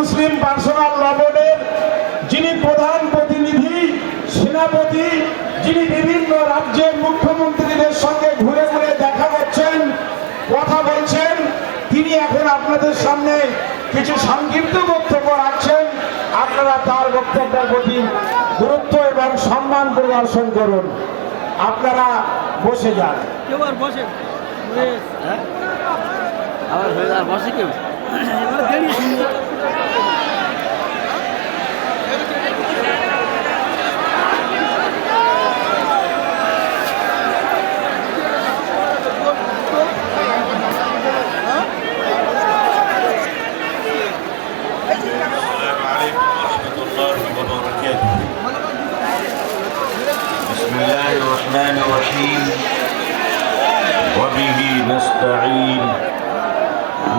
মুসলিম personal ল বোর্ডের যিনি প্রধান প্রতিনিধি সেনাপতি, যিনি বিভিন্ন রাজ্যের মুখ্যমন্ত্রীদের সঙ্গে ঘুরে ঘুরে দেখা করছেন, কথা বলছেন, তিনি এখন আপনাদের সামনে কিছু সংক্ষিপ্ত বক্তব্য রাখছেন। আপনারা তার বক্তব্যের প্রতি গুরুত্ব এবং সম্মান প্রদর্শন করুন। আপনারা বসে যান। বসে কেউ وبه نستعين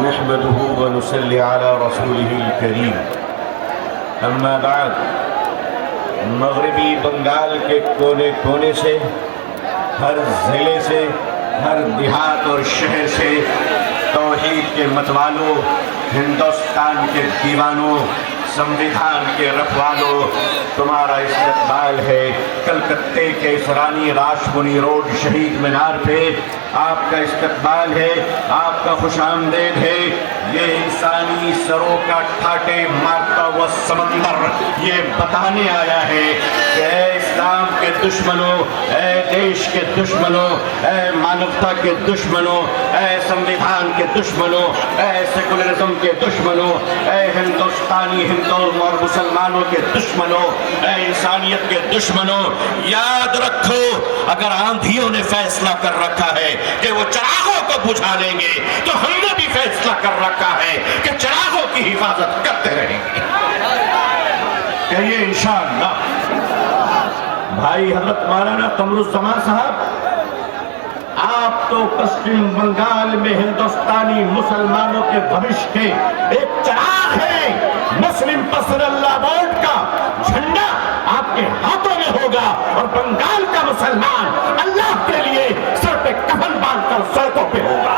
نحمده ونصلي على رسوله الكريم अम्मा बाद। मगरबी बंगाल के कोने कोने से, हर जिले से, हर देहात और शहर से तौहीद के मतवालों, हिंदुस्तान के दीवानों, संविधान के रखवालों, तुम्हारा इस्तकबाल है। कलकत्ते के इसरानी राशमुनी रोड शहीद मीनार पे आपका इस्तकबाल है, आपका खुशामदेद है। ये इंसानी सरों का ठाटे मारता हुआ समंदर ये बताने आया है कि ऐ इस्लाम के दुश्मनों, ऐ देश के दुश्मनों, ऐ मानवता के दुश्मनों, ऐ संविधान के दुश्मनों, ऐ सेकुलरिज्म के दुश्मनों, ऐ हिंदुस्तानी हिंदू और मुसलमानों के दुश्मनों, ऐ इंसानियत के दुश्मनों, याद रखो अगर आंधियों ने फैसला कर रखा है कि वो चिरागों को बुझा लेंगे, तो हमने भी फैसला कर रखा है कि चिरागों की हिफाजत करते रहेंगे। कहिए इंशाअल्लाह। भाई हजरत मौलाना कमरुज़्ज़मान साहब, आप तो पश्चिम बंगाल में हिंदुस्तानी मुसलमानों के भविष्य के एक चिराग है। मुस्लिम पसरल्लाह बोर्ड का झंडा आपके हाथों में होगा और बंगाल का मुसलमान अल्लाह के लिए सर पे कफन बांधकर सड़कों पे होगा।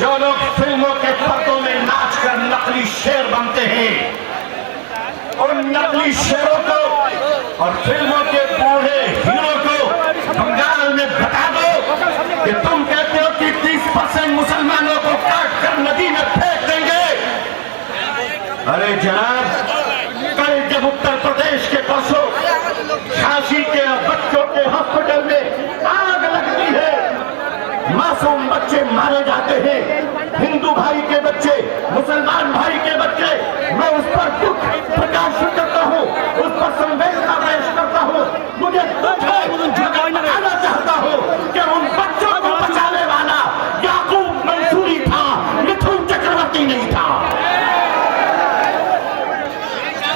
जो लोग फिल्मों के पर्दों में नाचकर नकली शेर बनते हैं, उन नकली शेरों को और फिल्मों के बूढ़े हीरो को बंगाल में बता दो कि तुम कहते हो कि 30% मुसलमानों को काट कर नदी में फेंक देंगे। अरे जनाब, कल जब उत्तर प्रदेश के परसों झांसी के बच्चों के हॉस्पिटल में आग लगती है, मासूम बच्चे मारे जाते हैं, हिंदू भाई के बच्चे, मुसलमान भाई के बच्चे, मैं उस पर दुख प्रकाशित करता हूँ, उस पर संवेदना पेश करता हूँ। मुझे दुख है, बताना चाहता हूँ कि उन बच्चों को बचाने वाला याकूब मंसूरी था, मिथुन चक्रवर्ती नहीं था।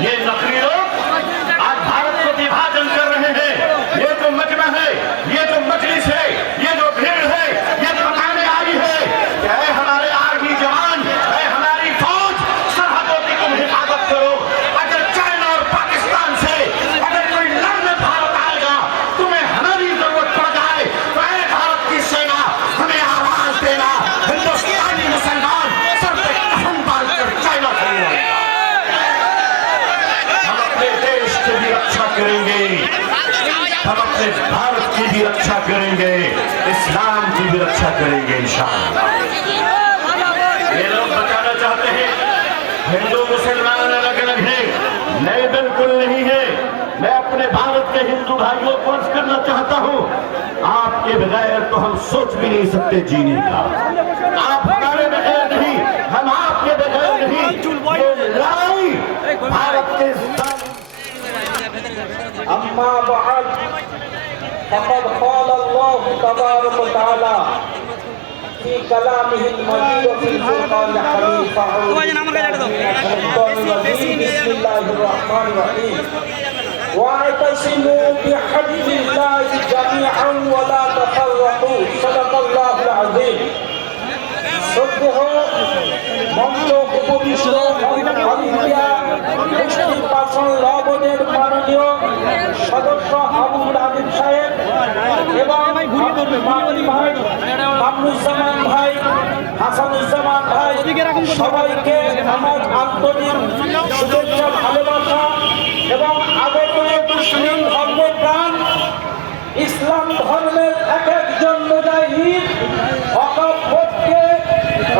ये नकली लोग आज भारत को विभाजन कर रहे हैं। ये जो मजमा है, ये जो मजलिस है, ये जो भीड़ है, ये बताने आई है कि हमारे आर्मी जवान, हमारी फौज सरहदों की तुम हिफाजत करो। अगर चाइना और पाकिस्तान से अगर कोई लड़ने भारत आएगा, तुम्हें हमारी जरूरत पड़ जाए, तो ऐ भारत की सेना हमें आवाज देना। हिंदुस्तानी मुसलमान सर पे कफन बांधकर चाइना छोड़ेंगे। हम अपने देश की भी रक्षा करेंगे, हम अपने भारत की भी रक्षा करेंगे, इस्लाम की भी रक्षा करेंगे इंशाअल्लाह। ये लोग बताना चाहते हैं हिंदू मुसलमान अलग अलग हैं, नहीं, बिल्कुल नहीं है। मैं अपने भारत के हिंदू भाइयों को अर्ज करना चाहता हूँ, आपके बगैर तो हम सोच भी नहीं सकते जीने का। आप हमारे बगैर नहीं, हम आपके बगैर नहीं। ये लड़ाई भारत के अम्मा बाद फक़द क़ाल अल्लाहु तबारक व तआला في كلامه المجيد وفي الفرقان الحميد فأعوذ بالله من الشيطان الرجيم بسم الله الرحمن الرحيم واعتصموا بحبل الله جميعا ولا تفرقوا صدق الله العظيم সদ্যহ মন্ত্র উপবিষ্ট হলিয়া মুফতি পাশন লবণের মাননীয় সদস্য আবুল আদিব সাহেব এবং ভাই কামরুজ্জামান ভাই হাসানুজ্জামান ভাই সবাইকে আমার আন্তরিক শুভেচ্ছা ভালোবাসা এবং আগত মুসলিম ধর্মপ্রাণ ইসলাম ধর্মের এক একজন মুজাহিদ হককে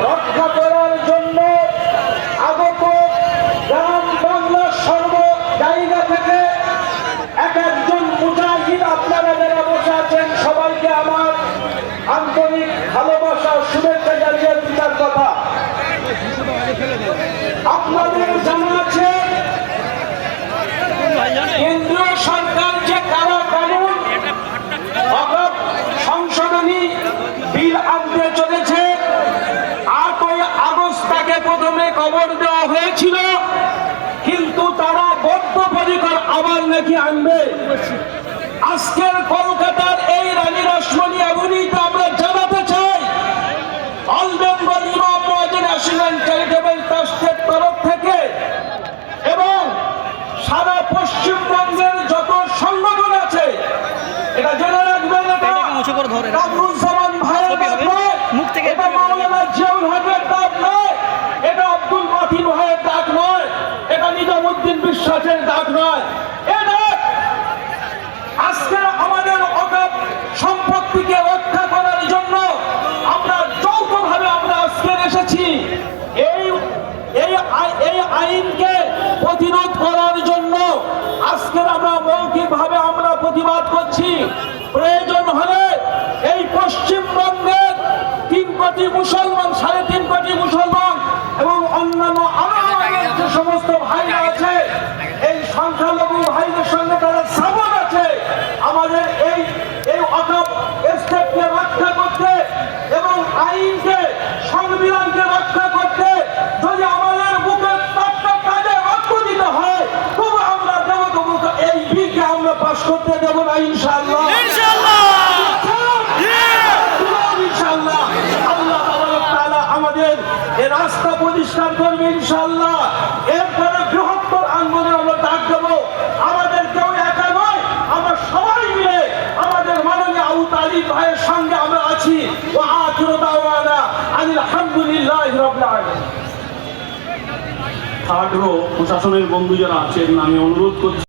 রক্ষা করার জন্য আগত গ্রাম বাংলার সর্ব জায়গা থেকে এক একজন মুজাহিদ আপনারা যারা বসে আছেন সবাইকে আমার আন্তরিক ভালোবাসা শুভেচ্ছা জানিয়ে বিচার কথা আপনাদের জানা আছে কেন্দ্রীয় সরকার যে কারা কানুন সংশোধনী বিল আনতে চলেছে 8ই আগস্ট তাকে প্রথমে খবর দেওয়া হয়েছিল কিন্তু তারা বদ্ধপরিকর আবার নাকি আনবে আজকের কলকাতার এই রানী রসমণি আগুনিতে আমরা জানাতে চাই অল বেঙ্গল ইমাম মুয়াজ্জিন অ্যাসোসিয়েশন চ্যারিটেবল ট্রাস্টের তরফ থেকে এবং সারা পশ্চিমবঙ্গের যত সংগঠন আছে এটা জেনে রাখবেন কামরুজ্জামান ভাইয়ের ডাক নয়, এটা মাওলানা জিয়াউল হকের ডাক নয়, এটা আব্দুল মাতিন ভাইয়ের ডাক নয়, এটা নিজামুদ্দিন বিশ্বাসের ডাক নয়, এটা আজকে আমাদের অগাধ সম্পত্তিকে রক্ষা করার জন্য আমরা যৌথভাবে আমরা আজকে এসেছি এই আইনকে প্রতিরোধ করার জন্য আজকের আমরা মৌখিকভাবে আমরা প্রতিবাদ করছি প্রয়োজন হলে এই পশ্চিমবঙ্গের 3 কোটি মুসলমান 3.5 কোটি মুসলমান এবং অন্যান্য আরো যে সমস্ত ভাইরা আছে এই সংখ্যালঘু ভাইদের সঙ্গে তারা সাবন আছে আমাদের এই অকাপ স্টেটকে রক্ষা করতে এবং আইনকে সংবিধানকে রক্ষা করতে যদি আমাদের বুকে কাজে রক্ত দিতে হয় তবু আমরা দেব তবু এই বিলকে আমরা পাশ করতে দেব না ইনশাআল্লাহ আমাদের এই রাস্তা পরিষ্কার করবে ইনশাআল্লাহ এরপরে বৃহত্তর আন্দোলন আমরা ডাক দেবো আমাদের কেউ একা নয় আমরা সবাই মিলে আমাদের মাননীয় আবু তালিব ভাইয়ের সঙ্গে আমরা আছি ওয়া আখিরু দাওয়ানা আলহামদুলিল্লাহি রাব্বিল আলামিন থার্ড রো প্রশাসনের বন্ধু যারা আছেন আমি অনুরোধ করছি